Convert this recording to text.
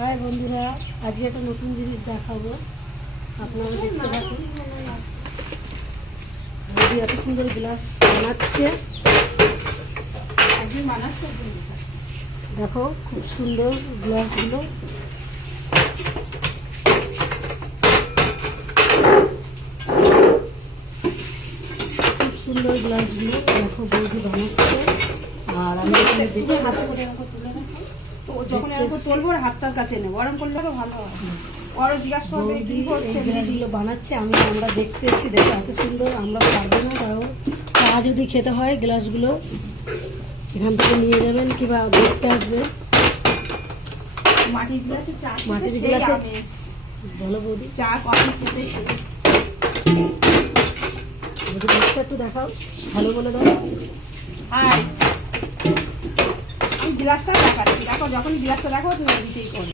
High বন্ধুরা, আজকে একটা নতুন জিনিস দেখাবো। আপনারা দেখতে থাকুন। বৌদি এত সুন্দর গ্লাস বানাচ্ছে, দেখো খুব সুন্দর গ্লাসগুলো। খুব সুন্দর গ্লাসগুলো দেখো বৌদি বানাচ্ছে। আর আমি এখানে দেখে হাত করে তুলে রাখো। যখন এরকম তুলবো হাতটার কাছে নেবো, গরম করলে আরো ভালো হয়। ওরা জিজ্ঞাসা করবে কি করছে। গ্লাসগুলো বানাচ্ছে, আমরা দেখতে এসেছি। দেখো এত সুন্দর, আমরা পারবো না, তাও চা যদি খেতে হয় গ্লাসগুলো এখান থেকে নিয়ে যাবেন কিংবা দেখতে আসবেন। মাটির গ্লাসে চা, মাটির সেই গ্লাসে আমেজ। বলো বৌদি, চা কফি খেতে বৌদি গ্লাসটা একটু দেখাও, ভালো বলে দাও। হাই, আমি গ্লাসটা দেখাচ্ছি। দেখো যখন গ্লাসটা দেখো তুমি দিতেই করো।